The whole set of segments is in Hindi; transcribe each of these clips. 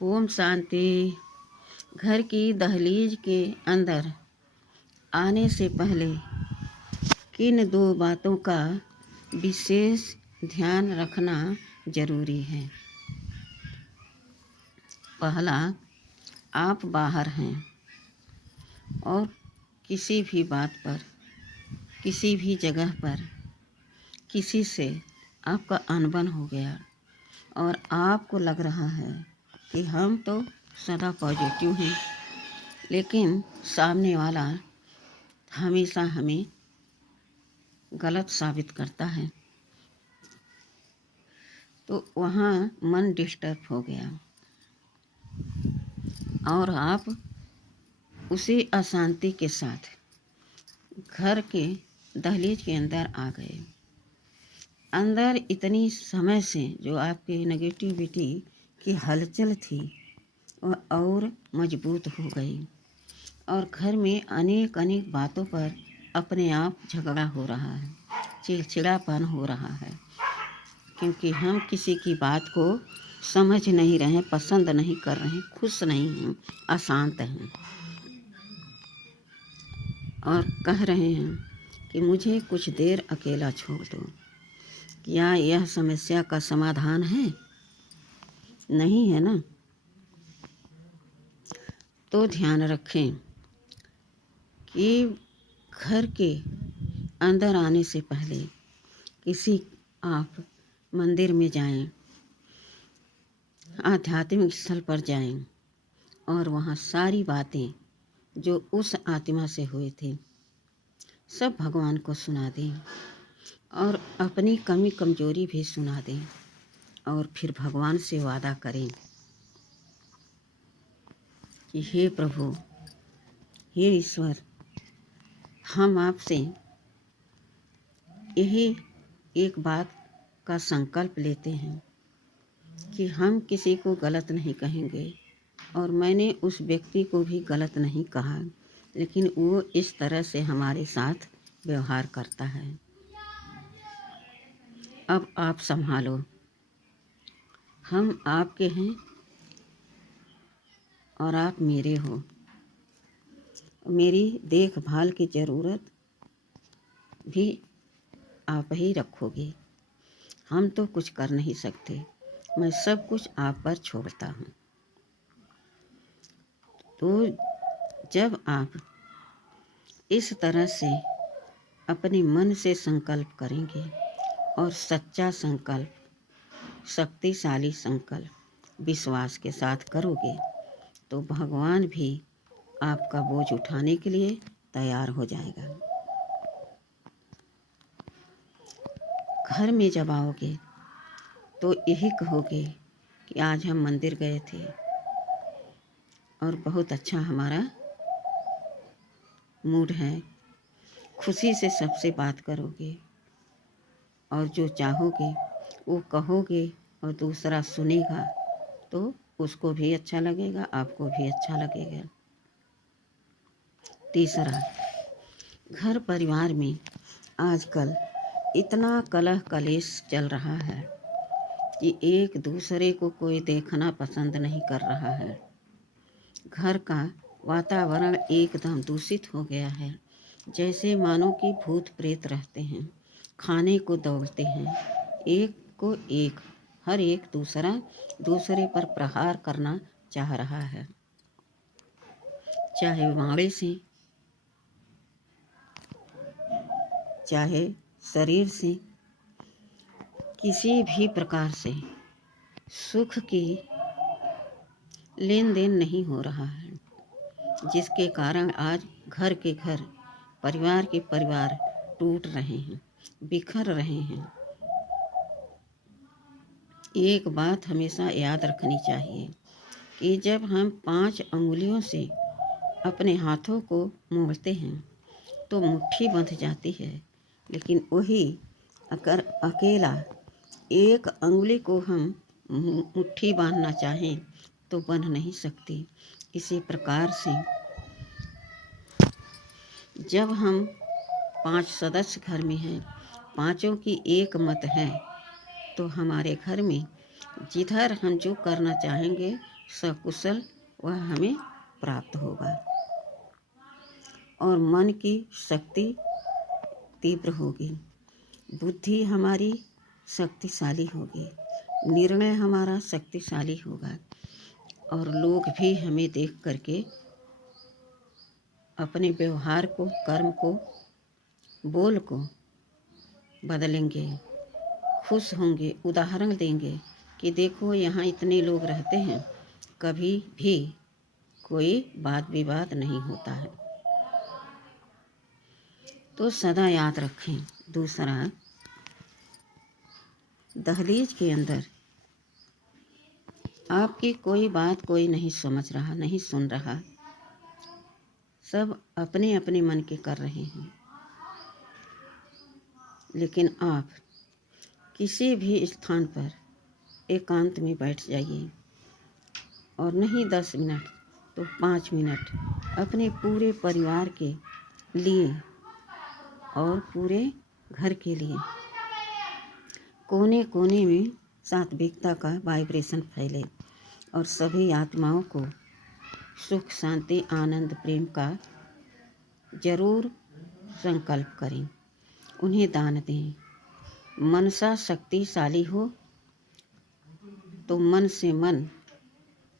ओम शांति। घर की दहलीज के अंदर आने से पहले किन दो बातों का विशेष ध्यान रखना जरूरी है। पहला, आप बाहर हैं और किसी भी बात पर, किसी भी जगह पर किसी से आपका अनबन हो गया और आपको लग रहा है कि हम तो सदा पॉजिटिव हैं, लेकिन सामने वाला हमेशा हमें गलत साबित करता है, तो वहाँ मन डिस्टर्ब हो गया और आप उसी अशांति के साथ घर के दहलीज के अंदर आ गए। अंदर इतनी समय से जो आपकी नेगेटिविटी की हलचल थी वह और मजबूत हो गई और घर में अनेक अनेक बातों पर अपने आप झगड़ा हो रहा है, चिड़चिड़ापन हो रहा है, क्योंकि हम किसी की बात को समझ नहीं रहे, पसंद नहीं कर रहे, खुश नहीं हैं, अशांत हैं और कह रहे हैं कि मुझे कुछ देर अकेला छोड़ दो। क्या यह समस्या का समाधान है? नहीं है ना। तो ध्यान रखें कि घर के अंदर आने से पहले किसी आप मंदिर में जाएं, आध्यात्मिक स्थल पर जाएं और वहाँ सारी बातें जो उस आत्मा से हुए थे सब भगवान को सुना दें और अपनी कमी कमजोरी भी सुना दें और फिर भगवान से वादा करें कि हे प्रभु, हे ईश्वर, हम आपसे यही एक बात का संकल्प लेते हैं कि हम किसी को गलत नहीं कहेंगे और मैंने उस व्यक्ति को भी गलत नहीं कहा, लेकिन वो इस तरह से हमारे साथ व्यवहार करता है। अब आप संभालो, हम आपके हैं और आप मेरे हो। मेरी देखभाल की ज़रूरत भी आप ही रखोगे। हम तो कुछ कर नहीं सकते, मैं सब कुछ आप पर छोड़ता हूँ। तो जब आप इस तरह से अपने मन से संकल्प करेंगे और सच्चा संकल्प, शक्तिशाली संकल्प विश्वास के साथ करोगे तो भगवान भी आपका बोझ उठाने के लिए तैयार हो जाएगा। घर में जब आओगे तो यही कहोगे कि आज हम मंदिर गए थे और बहुत अच्छा हमारा मूड है। खुशी से सबसे बात करोगे और जो चाहोगे वो कहोगे और दूसरा सुनेगा तो उसको भी अच्छा लगेगा, आपको भी अच्छा लगेगा। तीसरा, घर परिवार में आजकल इतना कलह कलेश चल रहा है कि एक दूसरे को कोई देखना पसंद नहीं कर रहा है। घर का वातावरण एकदम दूषित हो गया है, जैसे मानो कि भूत प्रेत रहते हैं, खाने को दौड़ते हैं, एक को एक, हर एक दूसरे पर प्रहार करना चाह रहा है, चाहे वाणी से, चाहे शरीर से, किसी भी प्रकार से सुख की लेन देन नहीं हो रहा है, जिसके कारण आज घर के घर, परिवार के परिवार टूट रहे हैं, बिखर रहे हैं। एक बात हमेशा याद रखनी चाहिए कि जब हम 5 अंगुलियों से अपने हाथों को मोड़ते हैं तो मुट्ठी बंध जाती है, लेकिन वही अगर अकेला एक अंगुली को हम मुट्ठी बांधना चाहें तो बंध नहीं सकती। इसी प्रकार से जब हम 5 सदस्य घर में हैं, पांचों की एक मत है, तो हमारे घर में जिधर हम जो करना चाहेंगे सकुशल वह हमें प्राप्त होगा और मन की शक्ति तीव्र होगी, बुद्धि हमारी शक्तिशाली होगी, निर्णय हमारा शक्तिशाली होगा और लोग भी हमें देख करके अपने व्यवहार को, कर्म को, बोल को बदलेंगे, खुश होंगे, उदाहरण देंगे कि देखो यहाँ इतने लोग रहते हैं, कभी भी कोई वाद विवाद नहीं होता है। तो सदा याद रखें। दूसरा, दहलीज के अंदर आपकी कोई बात कोई नहीं समझ रहा, नहीं सुन रहा, सब अपने अपने मन के कर रहे हैं, लेकिन आप किसी भी स्थान पर एकांत में बैठ जाइए और नहीं 10 मिनट तो 5 मिनट अपने पूरे परिवार के लिए और पूरे घर के लिए कोने कोने में सात्विकता का वाइब्रेशन फैले और सभी आत्माओं को सुख, शांति, आनंद, प्रेम का जरूर संकल्प करें, उन्हें दान दें। मनसा शक्तिशाली हो तो मन से मन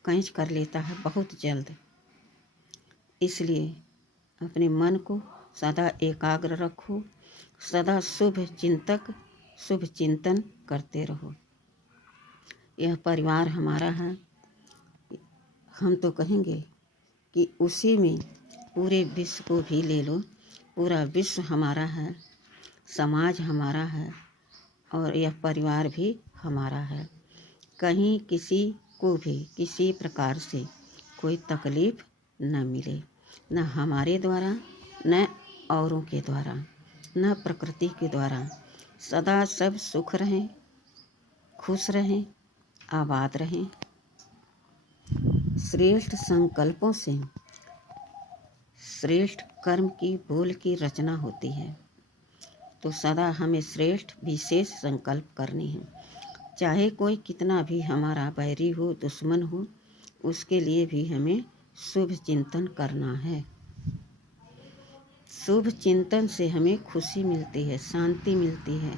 कैच कर लेता है बहुत जल्द, इसलिए अपने मन को सदा एकाग्र रखो, सदा शुभ चिंतन करते रहो। यह परिवार हमारा है, हम तो कहेंगे कि उसी में पूरे विश्व को भी ले लो, पूरा विश्व हमारा है, समाज हमारा है और यह परिवार भी हमारा है। कहीं किसी को भी किसी प्रकार से कोई तकलीफ न मिले, न हमारे द्वारा, न औरों के द्वारा, न प्रकृति के द्वारा। सदा सब सुख रहें, खुश रहें, आबाद रहें। श्रेष्ठ संकल्पों से श्रेष्ठ कर्म की बोल की रचना होती है, तो सदा हमें श्रेष्ठ विशेष संकल्प करने हैं। चाहे कोई कितना भी हमारा बैरी हो, दुश्मन हो, उसके लिए भी हमें शुभ चिंतन करना है। शुभ चिंतन से हमें खुशी मिलती है, शांति मिलती है,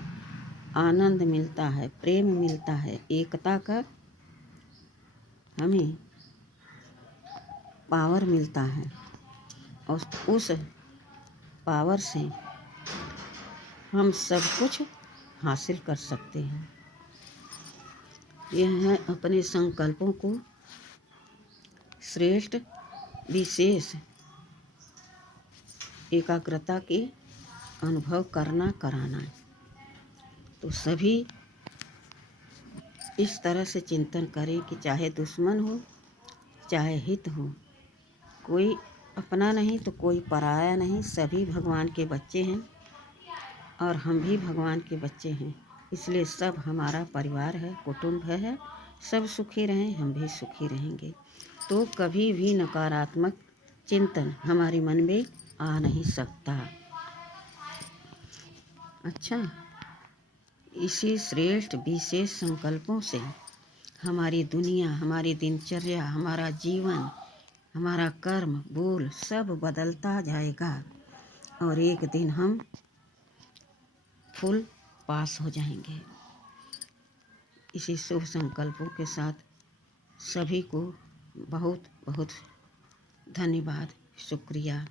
आनंद मिलता है, प्रेम मिलता है, एकता का हमें पावर मिलता है और उस पावर से हम सब कुछ हासिल कर सकते हैं। यह है अपने संकल्पों को श्रेष्ठ विशेष एकाग्रता के अनुभव कराना। तो सभी इस तरह से चिंतन करें कि चाहे दुश्मन हो, चाहे हित हो, कोई अपना नहीं तो कोई पराया नहीं, सभी भगवान के बच्चे हैं और हम भी भगवान के बच्चे हैं। इसलिए सब हमारा परिवार है, कुटुंब है, सब सुखी रहें, हम भी सुखी रहेंगे। तो कभी भी नकारात्मक चिंतन हमारे मन में आ नहीं सकता। अच्छा, इसी श्रेष्ठ विशेष संकल्पों से हमारी दुनिया, हमारी दिनचर्या, हमारा जीवन, हमारा कर्म, बोल सब बदलता जाएगा और एक दिन हम फुल पास हो जाएंगे। इसी शुभ संकल्पों के साथ सभी को बहुत बहुत धन्यवाद, शुक्रिया।